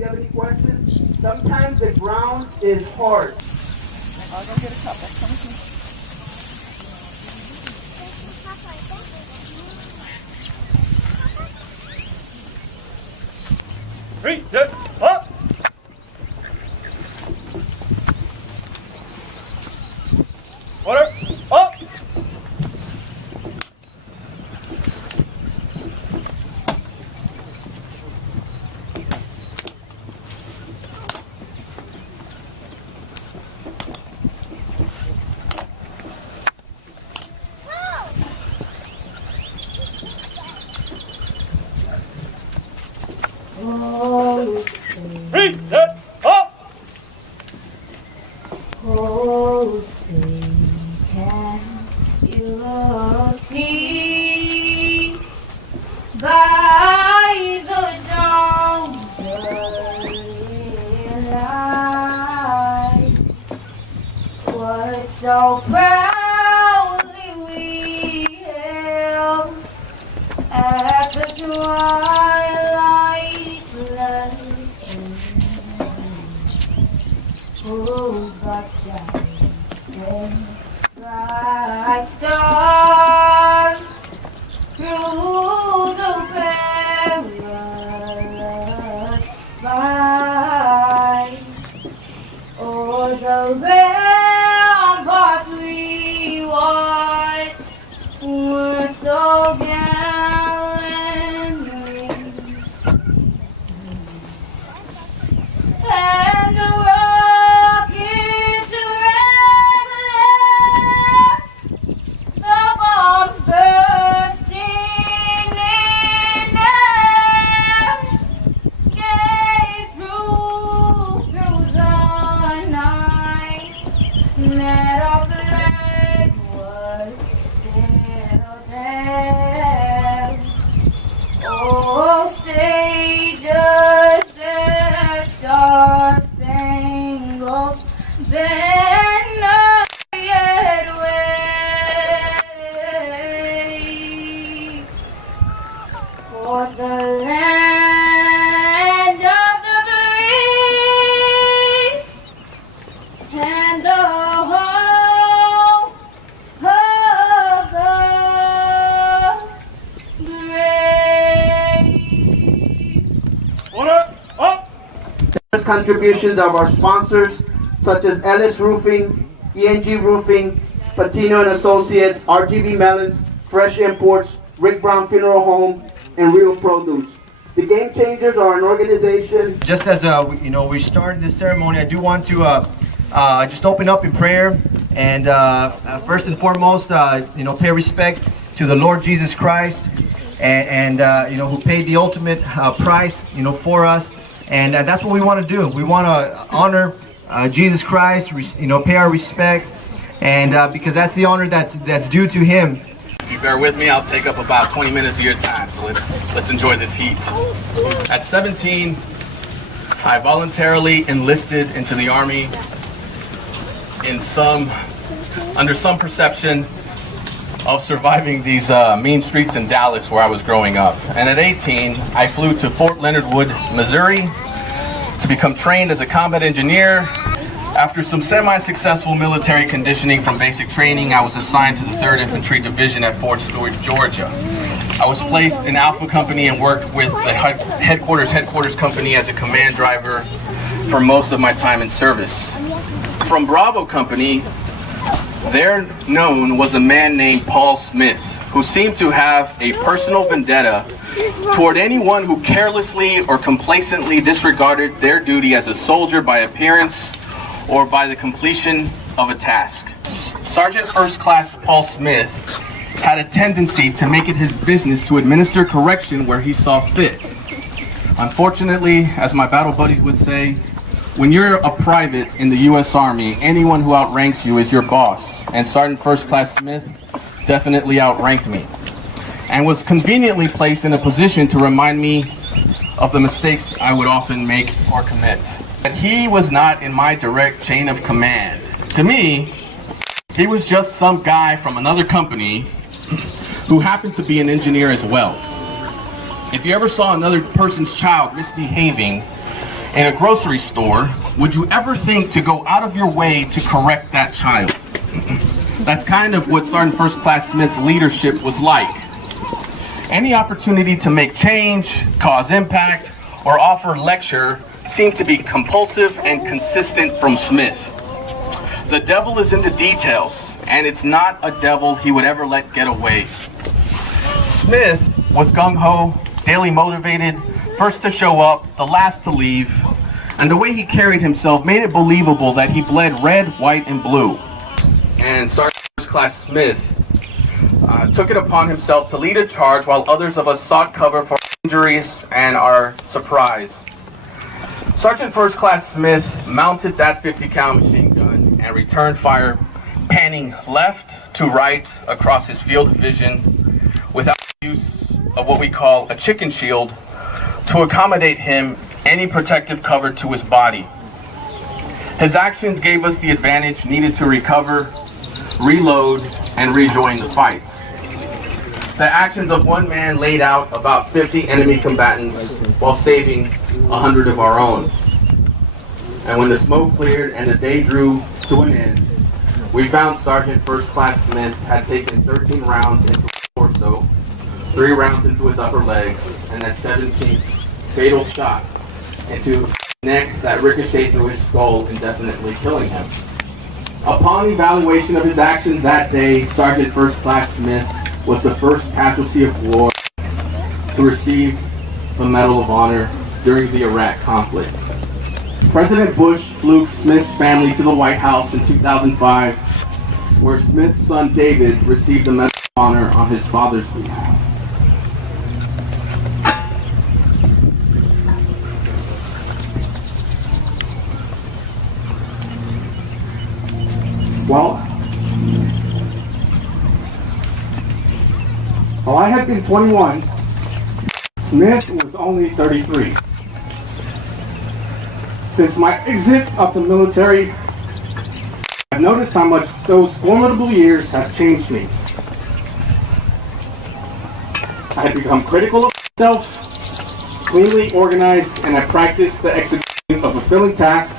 you have any questions? Sometimes the ground is hard. I'll go get a couple. Come with me. 3, 2, up! Order, up! Oh, 3, 2, up! oh, sing, can you see by the dawn's early light what so proudly we hailed at the twilight's last oh, but shining bright stars through the perilous fight. O'er the ramparts we watched were so gallantly, and the rockets regular, the bombs bursting in air, gave proof through the night that our flag was still there. Oh, say just that star-spangled banner yet wave for the land of the free and the home of the brave. Order, up! Contributions of our sponsors, such as Ellis Roofing, ENG Roofing, Patino and Associates, RGB Melons, Fresh Imports, Rick Brown Funeral Home, and Real Produce. The Game Changers are an organization. Just as we started this ceremony, I do want to just open up in prayer and first and foremost, pay respect to the Lord Jesus Christ and who paid the ultimate price, for us. And that's what we want to do. We want to honor Jesus Christ, pay our respects, and because that's the honor that's due to Him. If you bear with me, I'll take up about 20 minutes of your time, so let's enjoy this heat. At 17, I voluntarily enlisted into the Army under some perception of surviving these mean streets in Dallas where I was growing up. And at 18, I flew to Fort Leonard Wood, Missouri to become trained as a combat engineer. After some semi-successful military conditioning from basic training, I was assigned to the 3rd Infantry Division at Fort Stewart, Georgia. I was placed in Alpha Company and worked with the headquarters company as a command driver for most of my time in service. From Bravo Company, there known was a man named Paul Smith, who seemed to have a personal vendetta toward anyone who carelessly or complacently disregarded their duty as a soldier by appearance or by the completion of a task. Sergeant First Class Paul Smith had a tendency to make it his business to administer correction where he saw fit. Unfortunately, as my battle buddies would say, when you're a private in the U.S. Army, anyone who outranks you is your boss, and Sergeant First Class Smith definitely outranked me, and was conveniently placed in a position to remind me of the mistakes I would often make or commit. But he was not in my direct chain of command. To me, he was just some guy from another company who happened to be an engineer as well. If you ever saw another person's child misbehaving, in a grocery store, would you ever think to go out of your way to correct that child? That's kind of what Sergeant First Class Smith's leadership was like. Any opportunity to make change, cause impact, or offer lecture seemed to be compulsive and consistent from Smith. The devil is in the details, and it's not a devil he would ever let get away. Smith was gung-ho, daily motivated, first to show up, the last to leave, and the way he carried himself made it believable that he bled red, white, and blue. And Sergeant First Class Smith took it upon himself to lead a charge while others of us sought cover for injuries and our surprise. Sergeant First Class Smith mounted that 50 cal machine gun and returned fire, panning left to right across his field of vision without use of what we call a chicken shield to accommodate him any protective cover to his body. His actions gave us the advantage needed to recover, reload, and rejoin the fight. The actions of one man laid out about 50 enemy combatants while saving 100 of our own. And when the smoke cleared and the day drew to an end, we found Sergeant First Class Smith had taken 13 rounds into his torso, 3 rounds into his upper legs, and that 17th fatal shot into his neck that ricocheted through his skull, indefinitely killing him. Upon evaluation of his actions that day, Sergeant First Class Smith was the first casualty of war to receive the Medal of Honor during the Iraq conflict. President Bush flew Smith's family to the White House in 2005, where Smith's son David received the Medal of Honor on his father's behalf. While I had been 21, Smith was only 33. Since my exit of the military, I've noticed how much those formidable years have changed me. I had become critical of myself, cleanly organized, and I practiced the execution of fulfilling tasks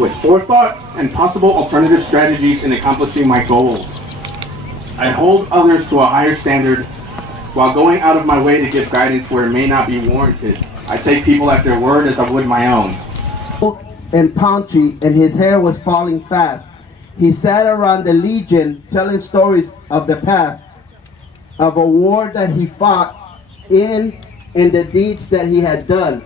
with forethought and possible alternative strategies in accomplishing my goals. I hold others to a higher standard while going out of my way to give guidance where it may not be warranted. I take people at their word as I would my own. And paunchy, and his hair was falling fast. He sat around the Legion telling stories of the past, of a war that he fought in, and the deeds that he had done.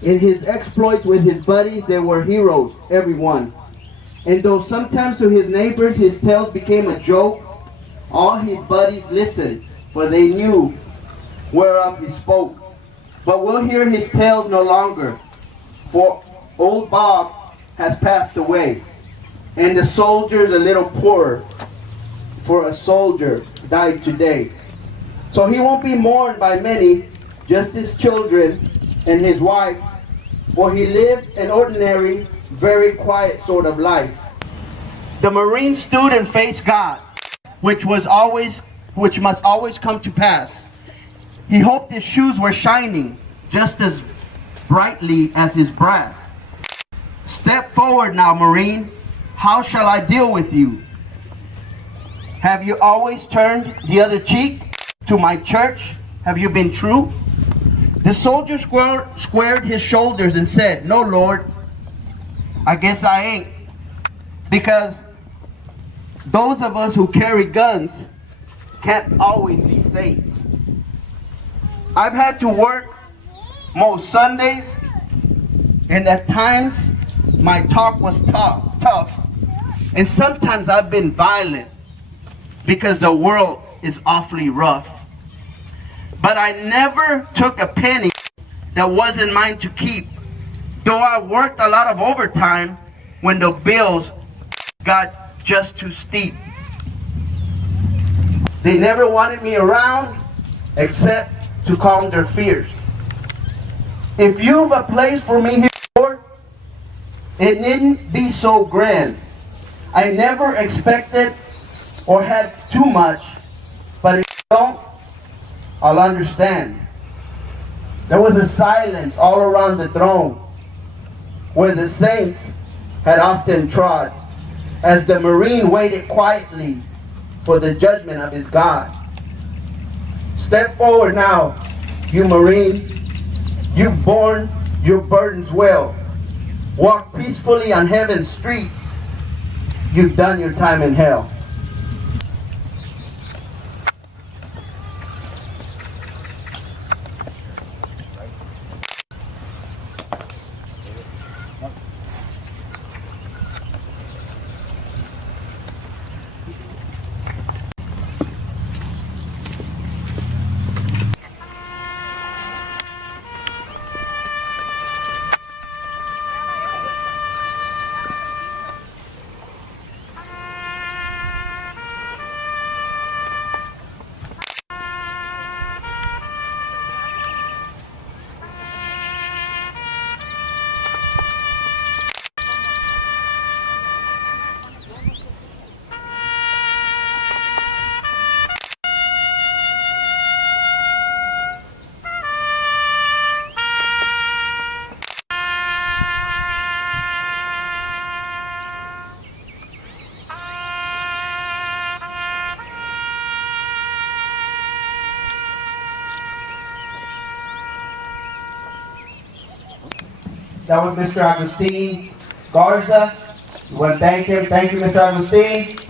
In his exploits with his buddies, they were heroes, everyone. And though sometimes to his neighbors his tales became a joke, all his buddies listened, for they knew whereof he spoke. But we'll hear his tales no longer, for old Bob has passed away, and the soldier's a little poorer, for a soldier died today. So he won't be mourned by many, just his children and his wife, for he lived an ordinary, very quiet sort of life. The Marine stood and faced God, which must always come to pass. He hoped his shoes were shining just as brightly as his brass. Step forward now, Marine. How shall I deal with you? Have you always turned the other cheek to my church? Have you been true? The soldier squared his shoulders and said, "No, Lord, I guess I ain't. Because those of us who carry guns can't always be saints. I've had to work most Sundays, and at times my talk was tough, and sometimes I've been violent because the world is awfully rough. But I never took a penny that wasn't mine to keep, though I worked a lot of overtime when the bills got just too steep. They never wanted me around except to calm their fears. If you've a place for me here, Lord, it needn't be so grand. I never expected or had too much, but if you don't, I'll understand." There was a silence all around the throne, where the saints had often trod, as the Marine waited quietly for the judgment of his God. Step forward now, you Marine. You've borne your burdens well. Walk peacefully on heaven's street. You've done your time in hell. That was Mr. Agustin Garza. We want to thank him. Thank you, Mr. Agustin.